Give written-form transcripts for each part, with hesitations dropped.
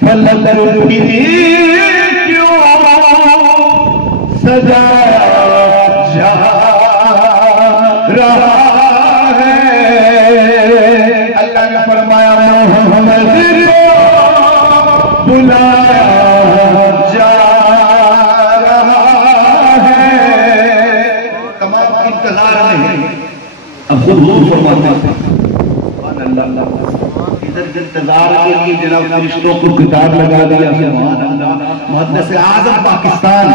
فلک بھی کیوں سجایا جا رہا ہے. اللہ نے فرمایا محمد بلایا جا رہا ہے. تمام انتظار میں اب خود فرماتے ہیں ادھر انتظار کے لیے جناب فرشتوں کو کتاب لگا دیا. سبحان اللہ. محدث اعظم پاکستان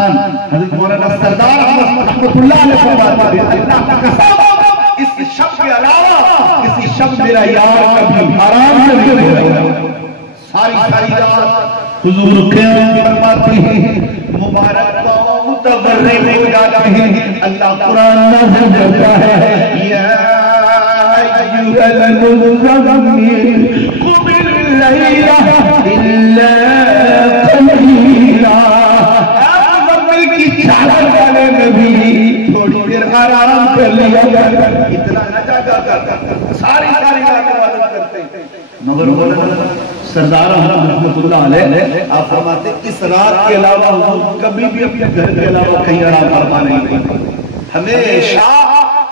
حضرت مولانا سردار احمد رحمۃ اللہ علیہ فرماتے ہیں اللہ کا قسم اس شب کے علاوہ کسی شب میرا یار کبھی آرام سے نہیں ہوگا. ساری رات حضور قیام فرماتے ہیں مبارک پاؤں متضرع ہو جاتے ہیں. اللہ قرآن نازل کرتا ہے یا أيها المزمل قم الليل إلا قليلا. مزمل کی چادر والے نبی تھوڑی دیر آرام کر لیا اتنا نہ جاگا ساری رات عبادت کرتے مگر مولانا سردار احمد رحمۃ اللہ علیہ آپ فرماتے اس رات کے علاوہ حضور کبھی بھی اپنے گھر کے علاوہ کہیں آرام فرما نہیں کرتے. ہمیشہ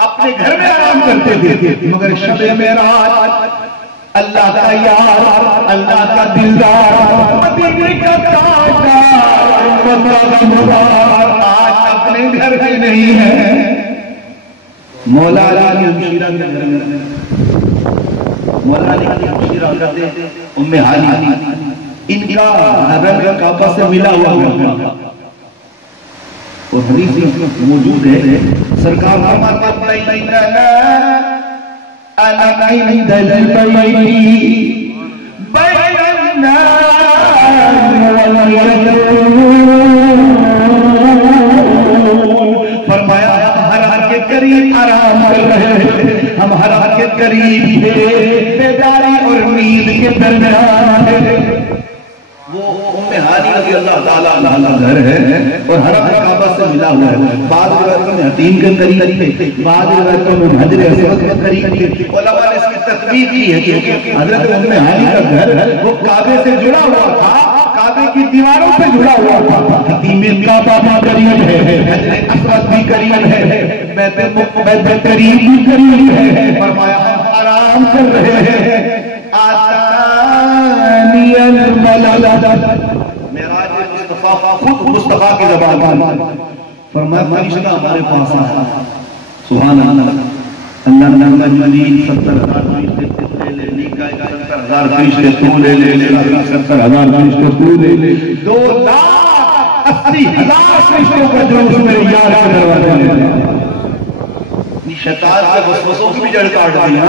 اپنے گھر میں آرام کرتے تھے مگر شب معراج اللہ کا یار اللہ کا دلدار مدینے کا تاجدار آج اپنے گھر میں نہیں ہے. مولا علی ہمشیرہ کے گھر میں مولا علی کی ہمشیرہ کرتے ام ہانی ان کا رنگ کعبہ سے ملا ہوا اور حدیث موجود ہے سرکار فرماتے بیننا انا عند البیت بین النار فرمایا ہر کے قریب آرام کر رہے ہیں ہم ہر کے قریب تھے بیداری اور نیند کے درمیان ہے. وہ ام ہانی رضی اللہ تعالیٰ عنہ گھر ہے اور حرم کعبہ سے ملا ہوا ہے. بعض روایتوں میں حتیم کے قریب تھے بعض روایتوں میں حجر اسود کے قریب تھے. علماء نے اس کی تثبیت کی ہے کہ حضرت ام ہانی کا گھر وہ کعبے سے جڑا ہوا تھا کعبے کی دیواروں سے جڑا ہوا تھا. حتیم کعبہ بھی قریب ہے حجر اسود بھی قریب ہے بیت کریم بھی قریب ہے. فرمایا ہم آرام کر رہے ہیں معراج مصطفیٰ خود مصطفیٰ کی زبان فرمایا فرشتہ ہمارے پاس آیا. سبحان اللہ. اللہ نعمت مدین 70,000 فرشتے لے لے میکائیل 70,000 فرشتے تو لے لے 70,000 فرشتے تو لے لے 2,80,000 فرشتوں کا جلوس میرے یار کے دروازے میں. شیطان کے وسوسوں کی بھی جڑ کاٹ دیا.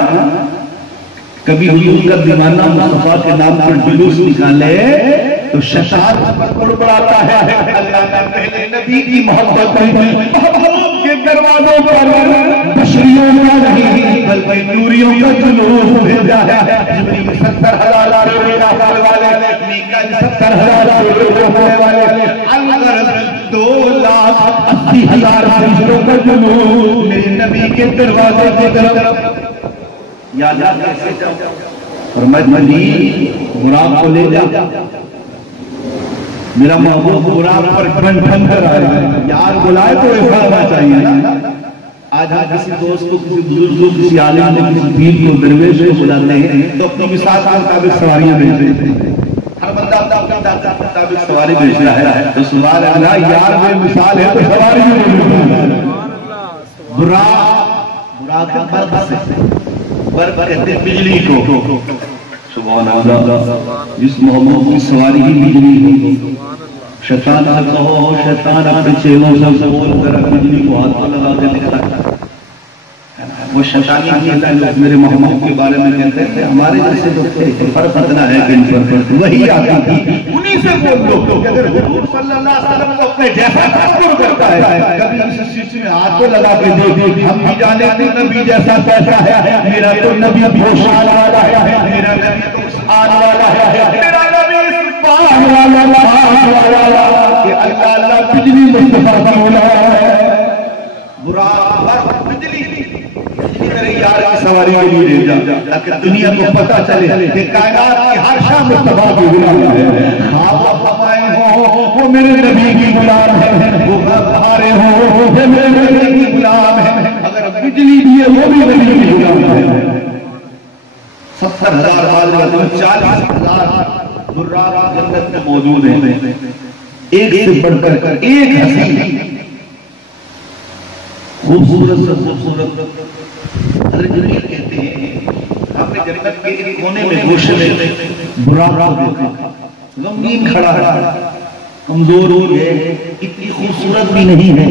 کبھی حضور کا دیوانہ مصطفیٰ کے نام پر جلوس نکالے تو شیطان پر بڑبڑاتا ہے. اللہ نے پہلے نبی کی محبت محبوب کے دروازوں پر بشریوں کا نہیں بلکہ نوریوں کا جلوس بھیجا ہے. جبریل 70,000 والے میکائیل 70,000 والے الغرض 2,80,000 فرشتوں کا جلوس میرے نبی کے دروازے کی طرف. یا جا کیسے جاؤ فرمایا مدین غراب کو لے جا میرا محبوب غراب پر ٹھن کر آئے یار بلائے تو ایسا ہونا چاہیے نا. آج ہم کسی دوست کو کسی بزرگ کو کسی عالم کو کسی پیر کو درویش کو بلاتے ہیں تو اپنی مثال کے مطابق سواریاں بھیجتے ہیں. ہر بندہ اپنا مطابق سواری بھیج رہا ہے تو سبحان اللہ یار میں مثال ہے تو سواری بھی براق برق سے برق کہتے ہیں بجلی کو. سبحان اللہ. جس محمد کی سواری ہی بجلی ہے. شیطان سے کہو شیطان اپنے چیلوں سے بول کر بجلی کو ہاتھ لگا کے دکھتا ہے. وہ شیطانی کہتا ہے میرے محمد کے بارے میں کہتے ہیں ہمارے جیسے جو فرق اتنا ہے کہ ان پر وہی آتی تھی انہی سے بول دو کہ اگر حضور صلی اللہ علیہ وسلم کو اپنے جیسا تصور کرتا ہے کبھی اس چیز میں ہاتھ کو لگا کے دے ہم بھی جانے تو نبی جیسا کیسا ہے. میرا تو نبی بھوشال والا ہے میرا نبی تو سبحان والا ہے میرا نبی سبحان والا کہ اللہ اللہ بجلی مصطفیٰ کا مولا ہے. برا بجلی میرے یار کی سواری کے لیے لے جا. تاکہ دنیا کو پتہ چلے کہ کائنات کی ہر شاہ مصطفیٰ کی غلام ہے. خواب ہمائے ہوں وہ میرے نبی کی غلام ہے, وہ بہارے ہوں وہ میرے نبی کی غلام ہے, اگر بجلی بھی ہے وہ بھی نبی کی غلام ہے. 70,000 بادل 40,000 درات جنت میں موجود ہیں, ایک سے بڑھ کر ایک حسین خوبصورت سے خوبصورت. حضرت جبریل کہتے ہیں ہم نے جنت کے ایک کونے میں گوشے میں براق دیکھا, غمگین کھڑا ہے, کمزور ہو گئے, اتنی خوبصورت بھی نہیں ہے,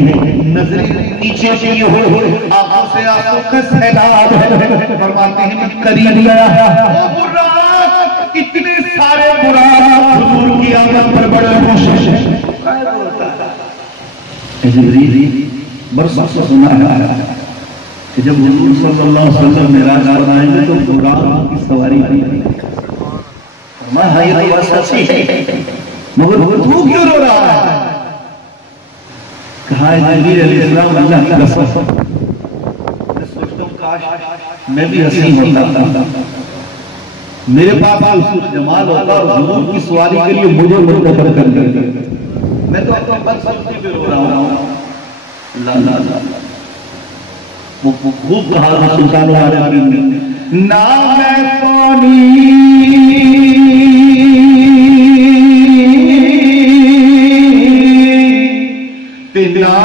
نظر نیچے کیے ہوئے آنکھوں سے آنکھوں کا سیلاب ہے. فرماتے ہیں میں قریب گیا, وہ براق اتنے سارے براق حضور کی آمد پر بڑے خوش ہیں. جبریل برسوں سے سنا ہے کہ جب حضور صلی اللہ علیہ وسلم معراج پر آئیں گے تو براق کی سواری آئی. فرمایا یہ تو بات سچی ہے, مگر تو کیوں رو رہا ہے؟ کہا ہے جبریل علیہ السلام اللہ کی قسم میں سوچتا ہوں کاش میں بھی حسین ہوتا تھا, میرے پاس اس جمال ہوتا اور حضور کی سواری کے لیے مجھے منتظر کر دیا. میں تو اپنا بد سمجھی پہ رو رہا ہوں. اللہ اللہ وہ خوب کہا سلطان العالمین نام سونی تینا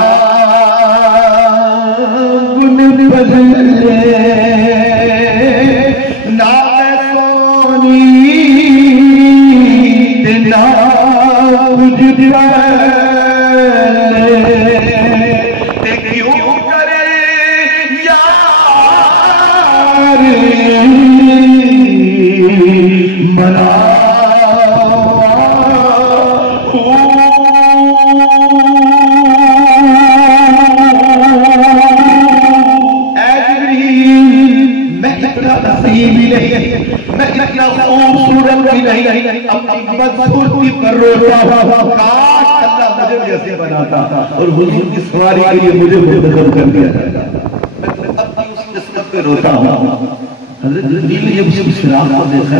گن بدلے, نام سونی تینا گجرا اور حضور کی سواری کے لیے مجھے منتخب کر دیا جاتا. میں اب اس قسمت پہ روتا ہوں. حضرت جبریل نے جب شراق کو دیکھا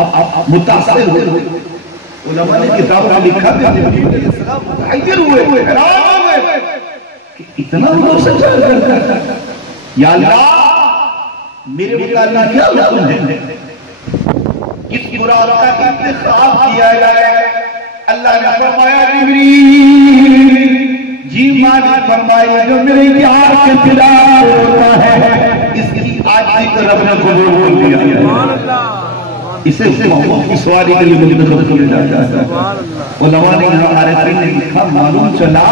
آپ متاثر ہوئے. علماء نے کتاب میں لکھا کہ جبریل علیہ السلام متحیر ہوئے, حیران ہوئے کہ اتنا حضور سے چل کرتا ہے. یا اللہ میرے متعلق کیا حکم ہے, کس مراد کا انتخاب کیا جائے؟ اللہ نے فرمایا جبریل جی مالی فرمائی جو میرے یار کے خلاف ہوتا ہے اس کی آجزی کو رب نے قبول کر دیا. اسے محمد کی سواری کے لیے منتخب کیا جاتا ہے. علماء نے یہاں عارفین نے لکھا معلوم چلا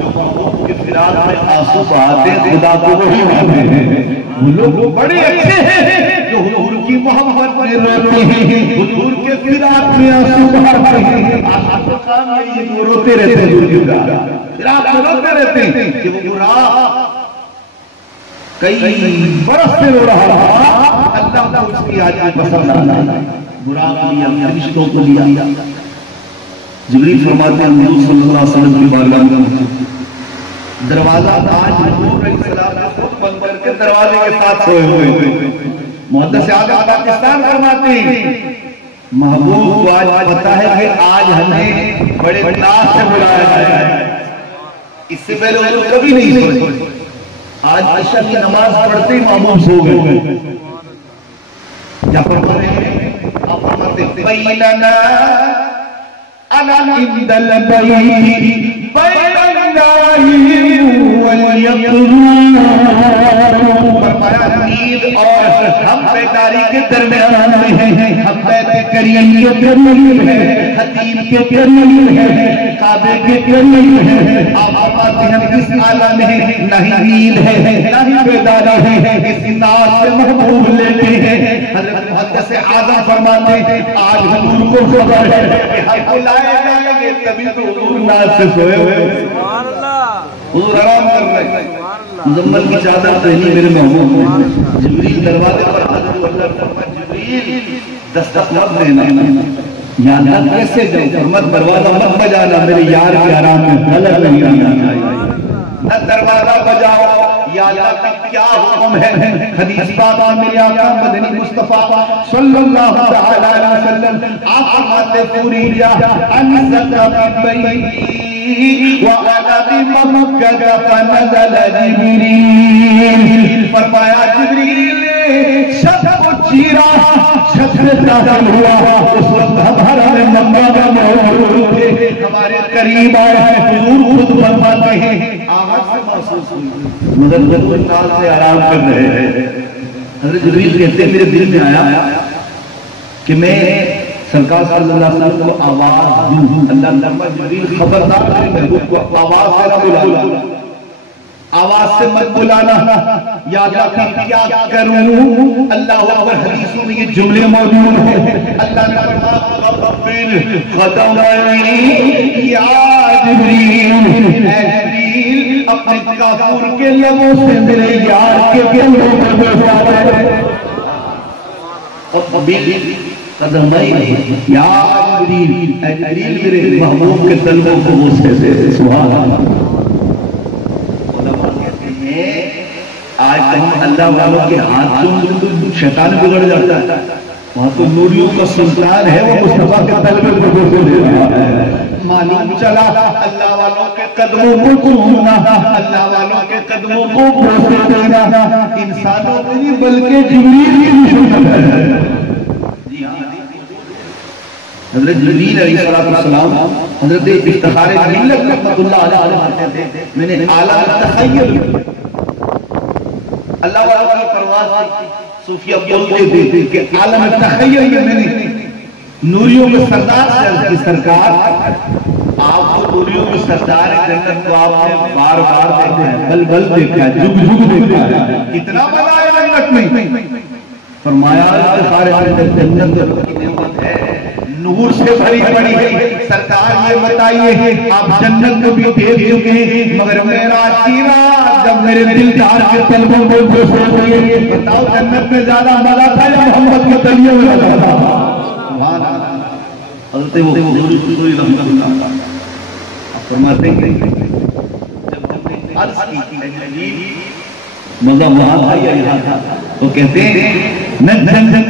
جو محمد کے فراق میں آنسو بہاتے خدا کو وہی مانتے ہیں. وہ لوگ بڑے اچھے ہیں جو حضور کی محبت میں روتے ہیں, حضور کے فراق میں آنسو بہاتے ہیں. آسان ہے یہ وہ روتے رہتے ہیں, حضور کی فراق میں روتے رہتے ہیں کہ وہ براق کئی برس سے رو رہا رہا, اللہ کو اس کی آج پسند آنا. براق لیا, فرشتوں کو لیا. جبریل فرماتے ہیں حضور صلی اللہ علیہ وسلم کی بارگاہ میں دروازہ آج حضور علیہ السلام نے خود بند کر کے دروازے کے ساتھ سوئے ہوئے. محدث اعظم پاکستان فرماتے ہیں محبوب کو آج پتا ہے کہ آج ہمیں بڑے ناز سے بلایا جائے. اس سے پہلے حضور کبھی نہیں سوئے. آج عشاء کی نماز پڑھتے ہی محبوب سو گئے. کیا فرماتے ہیں آپ فرماتے ہیں بیننا انا عند البیت بین اللہ والیقظان. فرمایا نیند اور ہم بیداری کے درمیان میں ہیں, ہم بیت کریم کے قریب ہیں, حتیم کے قریب ہیں, کعبے کے قریب ہیں. آپ فرماتے ہیں اس عالم میں نہ ہی نیند ہے نہ ہی بیداری ہے, اس ناز سے محبوب لیتے ہیں. حضرت محدث اعظم فرماتے ہیں آج حضور کو خبر ہے کہ ہم بلائے جائیں گے تبھی تو حضور ناز سے سوئے ہوئے. حضور آرام کر رہے ہیں, مزمل کی چادر پہنی میرے محبوب نے. جبریل دروازے پر حاضر ہوا, جبریل دستک مت دینا, یا اللہ کیسے جاؤں, مت دروازہ مت بجانا, میرے یار کے آرام میں خلل نہیں آنا چاہیے. نہ دروازہ بجاؤ، یا اللہ کا کیا حکم ہے؟ حدیث پاک میں میرے آقا مدنی مصطفیٰ صلی اللہ علیہ وسلم آپ فرماتے پوری جا انزلت بیتی وَأَنَا بِمَكَّةَ فَنَزَلَ جِبْرِیل، فرمایا جبریل نے چھت کو چیرا، چھت سے داخل ہوا، اس وقت ہمارا مکہ کا موجود تھے، ہمارے قریب آئے، حضور خود فرماتے ہیں آواز سے محسوس ہوئی مگر دو سال سے آرام کر رہے ہیں۔ حضرت جبریل کہتے ہیں میرے دل میں آیا کہ میں سرکار صلی اللہ علیہ وسلم کو آواز دوں، اللہ تعالیٰ جبریل خبردار میرے محبوب کو آواز سے نہ بلانا، آواز سے مت بلانا، یا اللہ کا کیا کروں؟ اللہ اکبر، حدیثوں میں یہ جملے موجود ہیں، اللہ نے فرمایا قدمینی یا جبریل، اے جبریل اپنے کافور کے لبوں سے میرے یار کے گلوں میں بسا دے، قدمینی یا جبریل، اے جبریل میرے محبوب کے قلبوں کو بوسے دے، سبحان اللہ۔ آج ہم اللہ والوں کے ہاتھ تو شیطان بگڑ جاتا ہے، وہاں تو نوریوں کا سلطان ہے، وہ مصطفیٰ کے طلبے کو بوسے دے رہا ہے۔ معلوم چلا اللہ والوں کے قدموں کو چومنا، اللہ والوں کے قدموں کو بوسے دینا انسانوں کے نہیں بلکہ جبریل کی سنت ہے۔ جی ہاں، حضرت جبریل علیہ السلام حضرت افتخار ملت رحمت اللہ علیہ کہتے ہیں میں نے اعلیٰ تخیل اللہ والا کی پرواز کی، صوفیہ بولتے تھے کہ عالم تخیل میں نے نوریوں کے سردار سے عرض کی سرکار آپ کو نوریوں کے سردار جنت کو آپ نے بار بار دیکھا ہے، بل بل دیکھا ہے، جھگ جھگ دیکھا ہے، کتنا بڑا ہے جنت میں؟ فرمایا افتخار جنت کی نعمت ہے، نور سے بھری پڑی ہے، سرکار یہ بتائیے آپ جنت کو بھی دیکھ چکے ہیں مگر میرا چیرا جب میرے دلدار کے طلبوں کو بوسے دیے، بتاؤ جنت میں زیادہ مزہ تھا یا محمد کے تلیوں میں مزہ تھا؟ سبحان اللہ۔ حضرت وہ حضور رحمت اللہ فرماتے ہیں جب ہم نے عرض کی تھی مزہ وہاں تھا یا یہاں تھا، وہ کہتے ہیں نہ جنت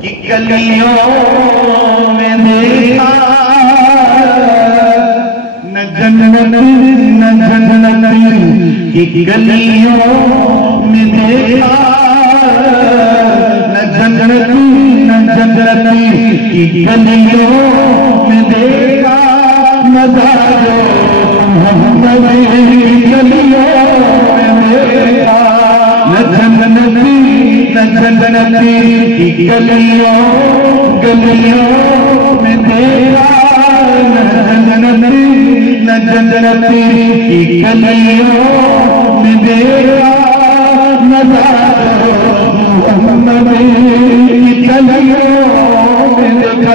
کی گلیوں میں دیکھا، نہ جنت کی گلیوں میں دیکھا، نہ جنت کی گلیوں میں دیکھا، مزہ جو محمد گلیوں میں دیکھا، نہ جنت کی گلیوں میں دیکھا، نہ جنت کی گلیوں میں دیکھا، مزہ محمد گلیوں میں دیکھا۔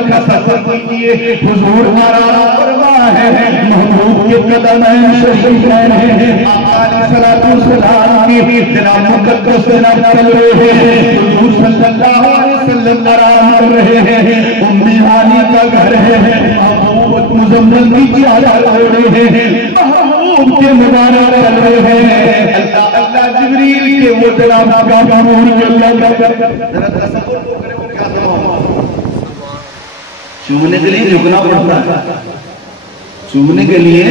کا سفر کیجئے حضور ہمارا پرواہ ہے، محبوب کے قدم شریف ہیں، آقا علیہ السلام کی جناب مقدس جناب چل رہے ہیں، حضور صلی اللہ علیہ وسلم آرام کر رہے ہیں، امی ہانی کا گھر ہے، محبوب مزمل کی چادر اوڑھے ہیں، محبوب کے مبارک چل رہے ہیں، اللہ اللہ جبریل کے وہ جناب کا نور اللہ کا ذرا تصور کرے وہ کیا تھا، چومنے کے لیے جھکنا پڑتا ہے، چومنے کے لیے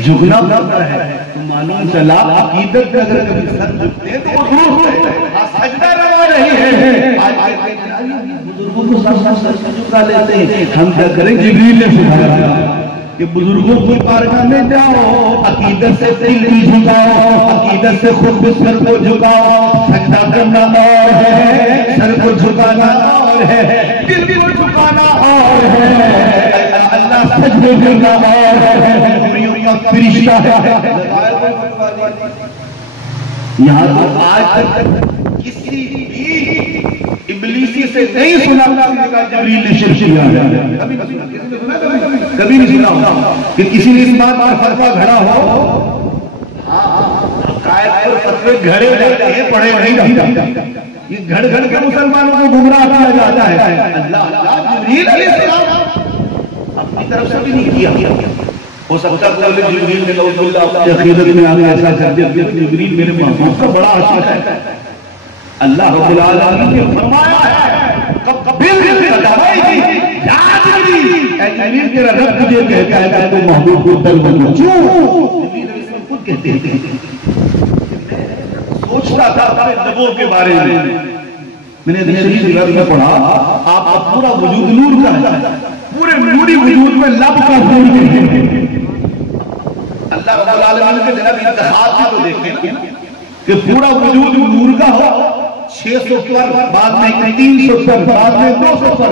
جھکنا پڑتا ہے، تو معلوم چلا عقیدت کا اگر کبھی سر جھکتے ہیں تو وہ روح ہے، سجدہ روا رہی ہے، آج بزرگوں کو سر جھکا لیتے ہیں، ہم کیا کریں؟ جبریل نے سکھایا کہ بزرگوں کی بارگاہ میں جاؤ، عقیدت سے دل بھی جھکاؤ، عقیدت سے خود سر کو جھکاؤ، سجدہ کرنا اور ہے، سر کو جھکانا اور ہے، دل کو جھکانا اور ہے، اللہ سجدے کرنا اور ہے، نوریوں کا فرشتہ ہے۔ یہاں تو آج تک کسی بھی ابلیسی سے نہیں سنا جبریل نے شرک کیا، کبھی نہیں سنا کہ کسی نے اس بات پر فتویٰ گھڑا ہو، قائد پر فتوے گھڑے جاتے ہیں، پڑھے نہیں جاتے، یہ گھڑ گھڑ کے مسلمانوں کو گمراہ کیا جاتا ہے۔ اللہ جبریل علیہ السلام اپنی طرف سے بھی نہیں کیا، ہو سکتا ہے جبریل نے نعوذ باللہ اپنی عقیدت میں آگے ایسا کر دیا کہ جبریل میرے محبوب کا بڑا عاشق ہے. اللہ رب العالمین نے فرمایا ہے جبریل تیرا رب تجھے کہتا ہے کہ تو محبوب کو دل بنو. کیوں؟ جبریل علیہ السلام خود کہتے ہیں سوچتا تھا اپنے نبوں کے بارے میں نے شریف میں پڑھا آپ کا پورا وجود نور کا ہے, پورے نوری وجود میں لب کا نور ہے. اللہ رب العالمین کے جناب انتخاب بھی تو دیکھیں کہ پورا وجود نور کا ہو, 600 پر بعد میں 300 پر بعد میں 200 پر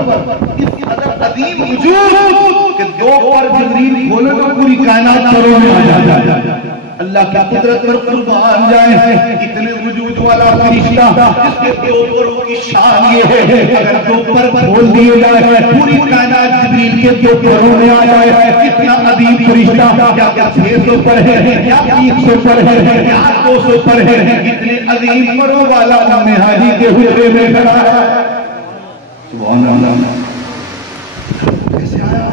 اس قدر عظیم وجود کہ 2 پر جبریل کھولے تو پوری کائنات پروں میں آ جائے. اللہ کی قدرت پر قربان جائے, اتنے وجود والا فرشتہ جس کے 2 پروں کی شان یہ ہے اگر 2 پر کھول دیے جائے پوری کائنات جبریل کے 2 پروں میں آ جائے. کتنا عظیم فرشتہ, کیا 600 پر ہے یا 300 پر ہے یا 200 پر ہے, اتنے عظیم پروں والا امام حاجی کے حجرے میں کھڑا ہے. سبحان اللہ. کیسے آیا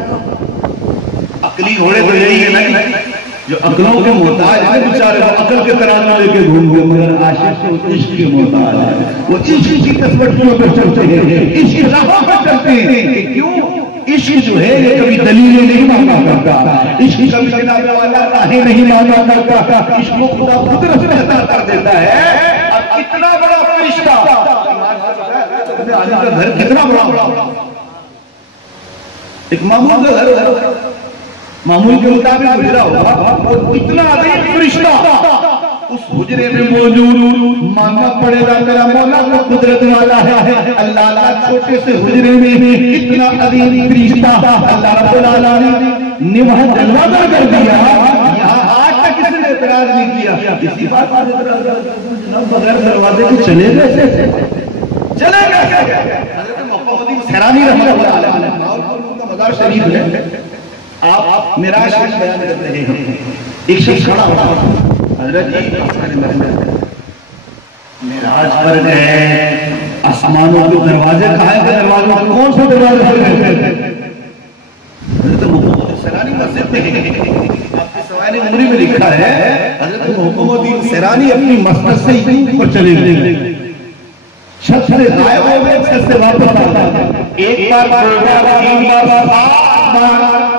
عقلی گھوڑے تو یہی ہے نہیں جو عقلوں کے محتاج ہیں بیچارے, وہ عقل کے ترانہ لے کے گھوم گئے مگر عاشق کو عشق کے محتاج ہیں. وہ عشق کی تسبٹوں پر چلتے ہیں, عشق راہوں پر چلتے ہیں. کیوں؟ عشق جو ہے یہ کبھی دلیلیں نہیں مانگا کرتا, عشق کبھی جناب والا راہیں نہیں مانگا کرتا, عشق کو خدا قدرت سے عطا کر دیتا ہے. اب اتنا بڑا فرشتہ کا گھر کتنا بڑا, ایک معمول کا گھر معمول کے مطابق گزرا ہوگا, اور اتنا عظیم فرشتہ اس حجرے میں موجود. ماننا پڑے گا میرا مولا کا قدرت والا ہے. اللہ اللہ چھوٹے سے حجرے میں اتنا عظیم فرشتہ اللہ رب العالمین نے وہاں دروازہ کر دیا. یہاں آج تک کسی نے اعتراض نہیں کیا. اسی بات پر اعتراض بغیر دروازے کے چلے گئے چلے گئے. حضرت محمد سیرانی رحمۃ اللہ علیہ کا مزار شریف ہے, آپ معراج کا بیان کر رہے ہیں. ایک شخص کھڑا ہوا, حضرت جی معراج پر گئے, آسمانوں کے دروازے کہاں ہیں, دروازوں کو کون سے دروازے پر گئے؟ حضرت محمد سیرانی مسجد میں آپ کے سوائے عمری میں لکھا ہے حضرت محمد سیرانی اپنی مسجد سے ہی اوپر چلے گئے. شخص سے غائب ہو گئے, شخص سے واپس آ گئے. ایک بار 2 بار 3 بار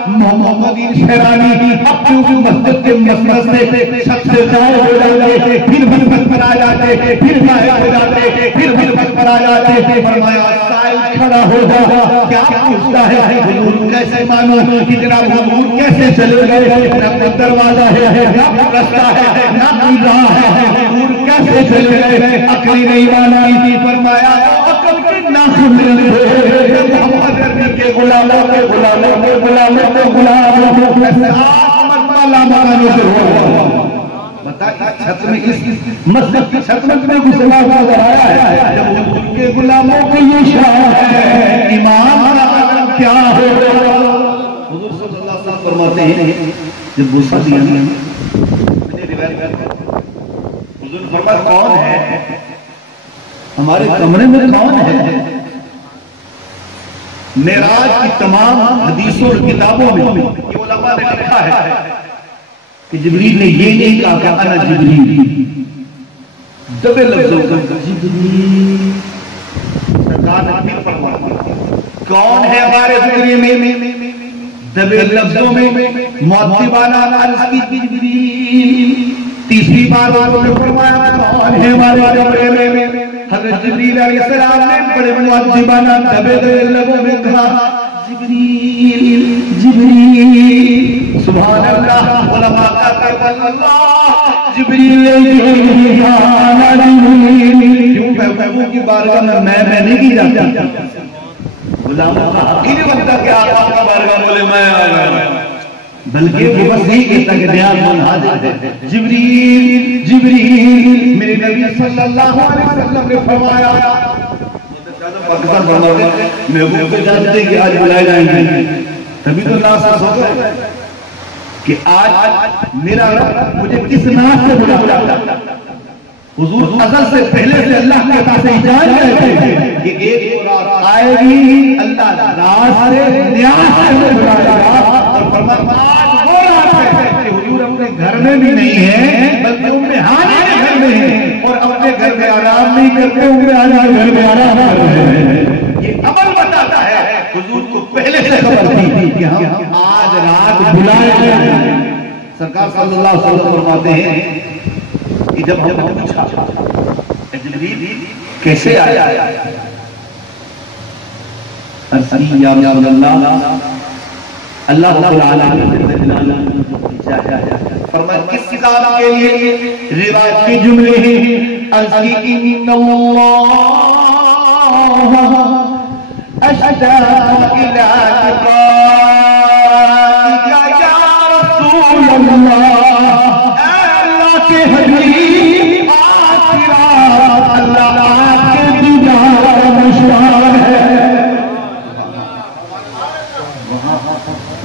محمد سیرانی اپنی مسجد کے مسجد سے شخص سے غائب ہو جاتے, پھر مسجد پر آ جاتے, پھر غائب ہو جاتے, پھر مسجد پر آ جاتے. فرمایا سائل کھڑا ہو جا, کیا پوچھتا ہے حضور کیسے مانو کہ جناب حضور کیسے چلے گئے, نہ کوئی دروازہ ہے نہ کوئی رستہ ہے نہ کوئی راہ ہے, حضور کیسے چلے گئے, عقلی نہیں مانی. فرمایا عقل کے ناخن محمد عربی کے غلاموں کے غلاموں کے غلاموں کے غلاموں میں آسمت مالا مانو سے ہوا. چھت میں اس مسجد کی چھت میں گزرا ہوا آیا ہے جب حضور کے غلاموں کو یہ شان ہے, امام کا کیا ہو. حضور صلی اللہ علیہ وسلم فرماتے ہیں جب بوسہ دیا حضور فرمایا کون ہے ہمارے کمرے میں, کون ہے؟ معراج کی تمام حدیثوں اور کتابوں میں یہ علماء نے لکھا ہے کہ جبریل نے یہ نہیں کہا کہ انا جبریل, دبے لفظوں کا جبریل. سرکار نے پھر فرمایا کون ہے ہمارے ذکر میں, دبے لفظوں میں معتبانہ عرض کی جبریل. تیسری بار انہوں نے فرمایا کون ہے ہمارے کمرے میں, حضرت جبریل علیہ السلام نے بڑے معتبانہ دبے لفظوں میں کہا جبریل جبریل. سبحان اللہ. علماء کا اللہ جبریل کیوں محبوب کی بارگاہ میں نہیں کی جاتی. غلاموں کا حق ہی نہیں بنتا کہ آقا کا بارگاہ بولے میں آ گیا, بلکہ وہ بس نہیں کہتا کہ نیاز من حاضر ہے. جبریل جبریل میرے نبی صلی اللہ علیہ وسلم نے فرمایا پاکستان فرماتے ہیں محبوب کو جانتے کہ آج بلائے جائیں گے, تبھی تو ناس ہو گئے کہ آج میرا رب مجھے کس ناس سے بلاتا. حضور ازل سے پہلے سے اللہ کے عطا سے جان رہے تھے کہ ایک رات آئے گی اللہ ناس سے نیاز سے بلائے گا, اور فرمایا آج وہ رات ہے کہ حضور اپنے گھر میں بھی نہیں ہے بلکہ ام ہانی کے گھر میں ہے اور اپنے گھر میں آرام نہیں کرتے، ام ہانی کے گھر میں آرام کر رہے ہیں۔ یہ عمل بتاتا ہے حضور کو پہلے سے خبر تھی کہ ہم آج رات بلائے جائیں۔ سرکار صلی اللہ علیہ وسلم فرماتے ہیں کہ جب ہم نے پوچھا جبریل کیسے آیا، یا رسول اللہ، اللہ رب العالمین فرمایا کس کام کے لیے؟ روایت کے جملے ہیں ان اللہ اشتاق الى لقائك یا رسول اللہ، اللہ کے حبیب آج رات اللہ کے دیدار کا مشوار ہے۔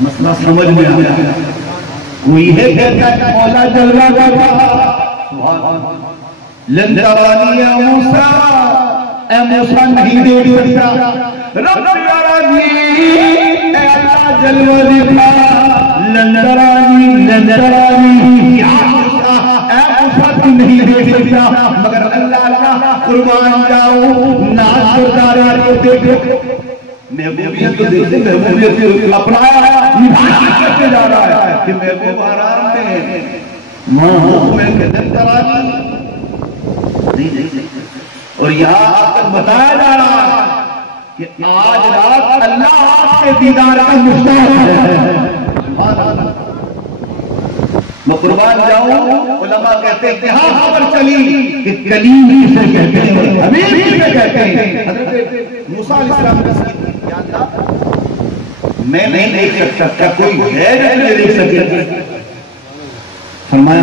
مسئلہ سمجھ میں آیا، کوئی ہے کہتا ہے مولا جلوہ کا لن ترانی یا موسیٰ، اے موسیٰ نہیں دیکھ سکتا، رب ارانی، اے اللہ جلوہ دکھا، لن ترانی یا موسیٰ، اے موسیٰ تو نہیں دیکھ سکتا، مگر اللہ قربان جاؤ ناز کردارا کو دیکھو، محبوبیت تو دیکھتے محبوبیت اپنایا نبھانا کرتے جا رہا ہے کہ محبوب آرام میں محبوب میں قدر کرانی اور یہاں آپ تک بتایا جا رہا ہے کہ آج رات اللہ آپ کے دیدار کا مشتاق ہے۔ میں قربان جاؤں، علماء کہتے ہیں کہ ہاں خبر چلی کہ کلیمی سے کہتے ہیں، حبیبی سے کہتے ہیں۔ حضرت موسیٰ علیہ السلام کا میں نہیں دیکھ سکتا، کیا کوئی ہے جو مجھے دیکھ سکے؟ فرمایا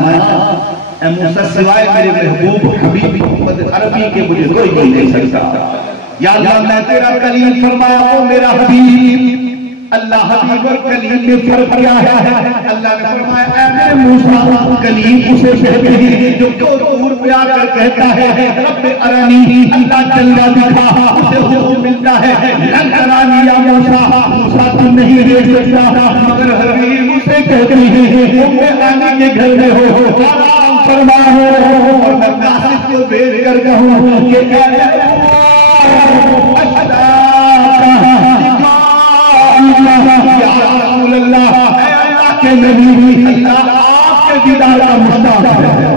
اے موسیٰ سوائے میرے محبوب حبیب محمد عربی کے مجھے کوئی نہیں دیکھ سکتا۔ یا اللہ میں تیرا کلیم، فرمایا وہ میرا حبیب۔ اللہ حبیب اور کلیم میں فرق کیا ہے؟ اللہ نے فرمایا اے موسیٰ کلیم اسے کہتے ہیں جو دور پہ آ کر کہتا ہے رب ارانی، اللہ جلوہ دکھا، اسے حکم ملتا ہے لن ترانی یا موسیٰ، موسیٰ تم نہیں دیکھ سکتا، مگر حبیب اسے کہتے ہیں ام ہانی کے گھر میں ہو، آرام فرما ہو، اور میں قاصد کو بھیج کر کہوں کہ اے اللہ یا رسول اللہ، اے اللہ کے نبی، اللہ آپ کے دیدار کا مشتاق ہے۔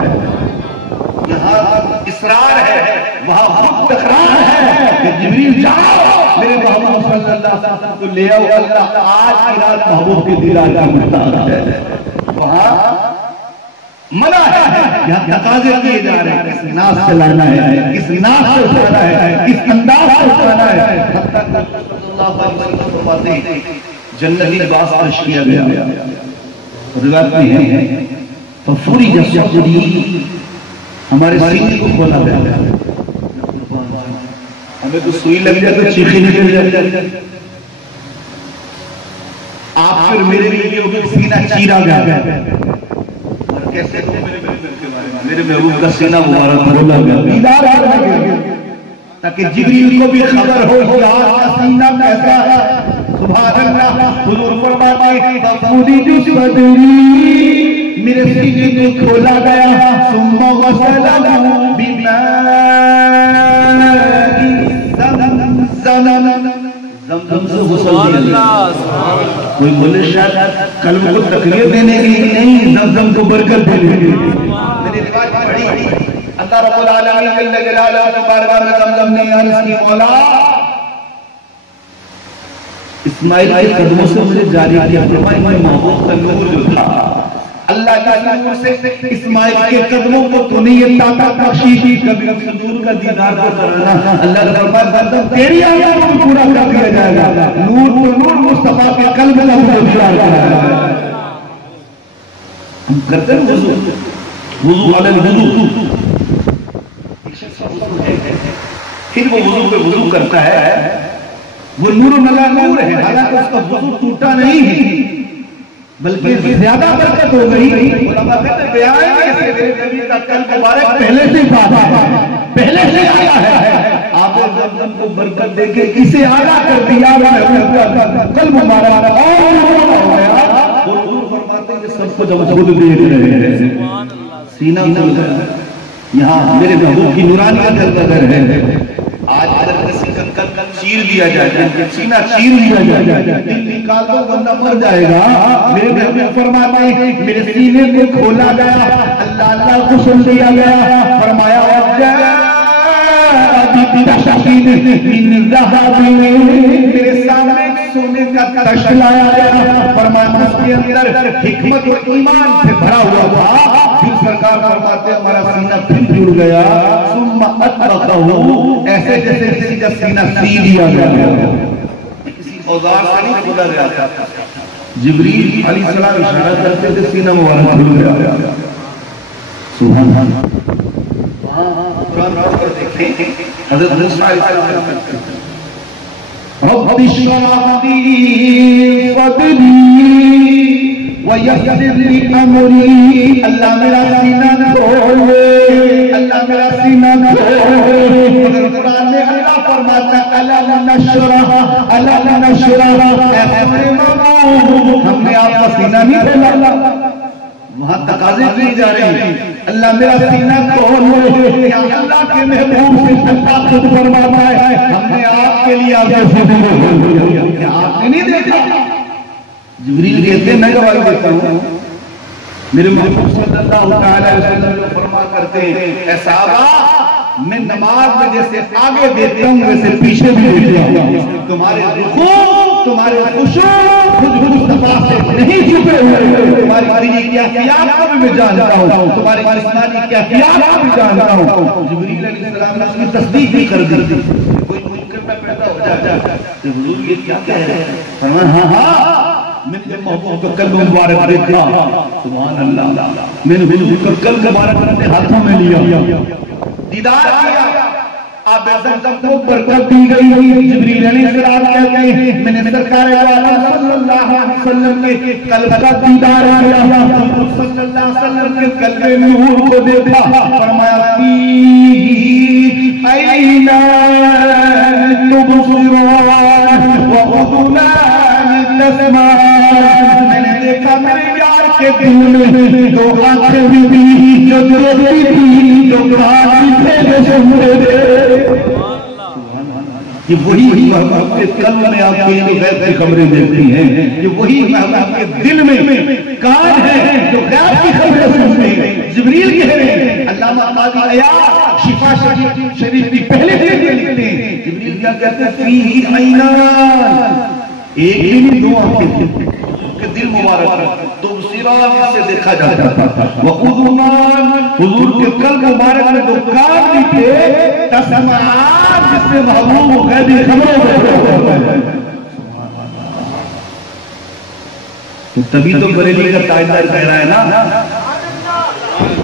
یہاں اصرار ہے، وہاں خود تکرار ہے کہ جبریل جاؤ میرے محبوب صلی اللہ علیہ وسلم کو لے آؤ، اللہ آج کی رات محبوب کے دیدار کا مشتاق ہے۔ وہاں منع ہے، یہاں تقاضے کیے جا رہے ہیں، کس ناز سے لانا ہے، کس ناز سے اٹھانا ہے، کس انداز سے اٹھانا ہے۔ حتی کہ صلی اللہ علیہ وسلم فرماتے ہیں جنتی لباس عرش کیا گیا، روایت میں ہے ففوری جب صدری، ہمارے سینے کو کھولا گیا، ہمیں تو سوئی لگ جائے تو چیخی نکل جائے، آپ پھر میرے لیے سینہ چیرا گیا، کیسے میرے محبوب کا سینہ مبارک کھولا گیا تاکہ جبریل کو بھی خبر ہو کہ آپ کا سینہ کیسا ہے۔ سبحان اللہ، حضور فرماتے ہیں ففوری جو صدری، میرے سینے کو کھولا گیا، ثم غسلہ بماء زمزم سے غسل دیا۔ کوئی بولے شاید قلب کو تقویت دینے کے لیے نہیں، زمزم کو برکت دینے کے لیے۔ میں نے روایت پڑھی، اللہ رب العالمین جل جلالہ کی بارگاہ میں زمزم نے عرض کی مولا اسماعیل کے قدموں سے مجھے جاری کیا، فرمایا میں محبوب کا نور جو تھا اللہ کے نور سے اسماعیل کے قدموں کو تو نے یہ طاقت بخشی کبھی حضور کا دیدار کو کرانا، اللہ نے فرمایا تیری آیات کو پورا کر دیا جائے گا، نور تو نور مصطفیٰ کے قلب کا دیدار کرانا۔ ہم کرتے ہیں وضو علی الوضو، پھر وہ وضو پہ وضو کرتا ہے، وہ نور نلا نور ہے، حالانکہ اس کا وضو ٹوٹا نہیں ہے بلکہ زیادہ برکت ہو گئی۔ علماء کہتے ہیں بیان کیسے میرے نبی کا قلب مبارک پہلے سے پاتا ہے، پہلے سے آیا ہے، آپ نے زمزم کو برکت دے کے اسے آگاہ کر دیا، قلب مبارک اور حضور فرماتے ہیں کہ سب کو جب خود دیکھ رہے ہیں سینہ کھل گیا. یہاں میرے محبوب کی نورانیت نظر ہے. آج اگر کسی کا کل چیر دیا جائے, سینہ چیر دیا جائے, دل نکال دو بندہ مر جائے گا. میرے محبوب فرماتے ہیں میرے سینے کو کھولا گیا, اللہ اللہ کو سن دیا گیا. فرمایا میرے سامنے سونے کا تخت لایا گیا. فرمایا اس کے اندر حکمت و ایمان سے بھرا ہوا تھا. پھر سرکار فرماتے ہمارا سینہ پھر جڑ گیا. ثم اطرقہ, ایسے جیسے کسی کا سینہ سی دیا گیا, کسی اوزار سے نہیں کھولا گیا تھا. جبریل علیہ السلام اشارہ کرتے تھے سینہ مبارک کھل گیا. سبحان اللہ. قرآن پڑھ کر دیکھیں حضرت موسیٰ علیہ السلام کرتے ہیں رب اشرح لي صدري ويسر لي امري. اللہ میرا سینہ کھولے, اللہ میرا سینہ کھولے. مگر قرآن میں اللہ فرماتا الم نشرح الم نشرح, اے ہمارے محبوب ہم نے آپ کا سینہ نہیں کھولا. وہاں تقاضے کی جا رہے ہیں اللہ میرا سینہ کھولے. یا اللہ کے محبوب سے اللہ خود فرماتا ہے ہم نے آپ کے لیے آپ کا سینہ کھول دیا. کیا آپ نے نہیں دیکھا؟ جبریل کہتے ہیں میں گواہی دیتا ہوں. میرے محبوب صلی اللہ علیہ وسلم جو فرما کرتے ہیں اے صحابہ میں نماز میں جیسے آگے دیتا ہوں ویسے پیچھے بھی دیتا ہوں. تمہارے رکوع تمہارے خشوع خود مصطفیٰ سے نہیں چھپے ہوئے. تمہاری دینی کیفیات کو بھی میں جانتا ہوں, تمہاری جسمانی کیفیات کو بھی جانتا ہوں. جبریل علیہ السلام نے اس کی تصدیق بھی کر دی. کوئی منکر میں پیدا ہو جاتا کہ حضور یہ کیا کہہ رہے ہیں؟ فرمایا ہاں ہاں میں نے محبوب کا قلب مبارک دیکھا. سبحان اللہ, میں نے حضور کا قلب مبارک اپنے ہاتھوں میں لیا, دیدار کیا. آپ زمزم کو برکت دی گئی. جبریل علیہ السلام کہتے ہیں میں نے سرکار عالم صلی اللہ علیہ وسلم کے قلب کا دیدار کیا, صلی اللہ علیہ وسلم کے قلب نور کو دیکھا. فرمایا اینا تبصران وأذنان تسمعان. میں نے دیکھا میرے یار کے دل میں دو آنکھیں بھی تھی جو دیکھتی تھی, جو کان تھے جو سنتے تھے. یہ وہی محبوب کے قلب میں آپ کی غیب کی خبریں دیکھتی ہیں. یہ وہی محبوب کے دل میں کان ہے جو غیب کی خبریں سنتے ہیں. جبریل کہہ رہے ہیں علامہ قاضی عیاض شفا شریف کی پہلے سے لکھتے ہیں جبریل کیا کہتے ہیں فیہ عینان, ایک ہی نہیں دو آنکھیں تھیں کہ دل مبارک تبصران سے دیکھا جاتا تھا. وَأُذُنَان, حضور کے قلب مبارک میں دو کان بھی تھے. تسمعان, جس سے محبوب غیبی خبروں دیکھتے ہیں. تبھی تو بریلی کا تاجدار کہہ رہا ہے نا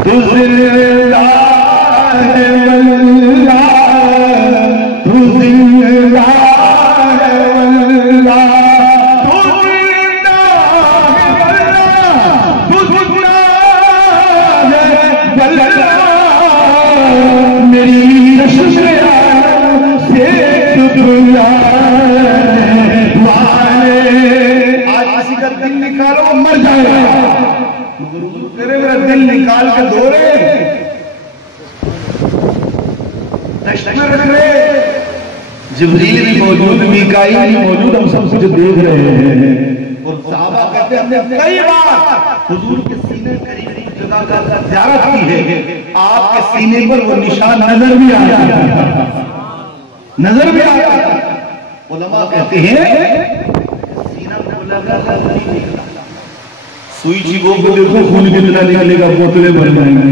تُزِ اللَّهِ وَاللَّهِ تُزِ اللَّهِ مر جائے گا. کرے میرا دل نکال کے دورے تشنر کرے. جبریل بھی موجود, میکائیل بھی موجود, ہم سب کچھ دیکھ رہے ہیں. اور صحابہ کہتے ہیں ہم نے کئی بار حضور کے سینے قریب جگہ کا زیارت کی ہے. آپ کے سینے پر وہ نشان نظر بھی آیا, نظر بھی آیا. علماء کہتے ہیں سینہ کو لگا سوئی چیبوں کو دیکھو خون کتنا نکلے گا, بوتلیں بھر جائیں گے.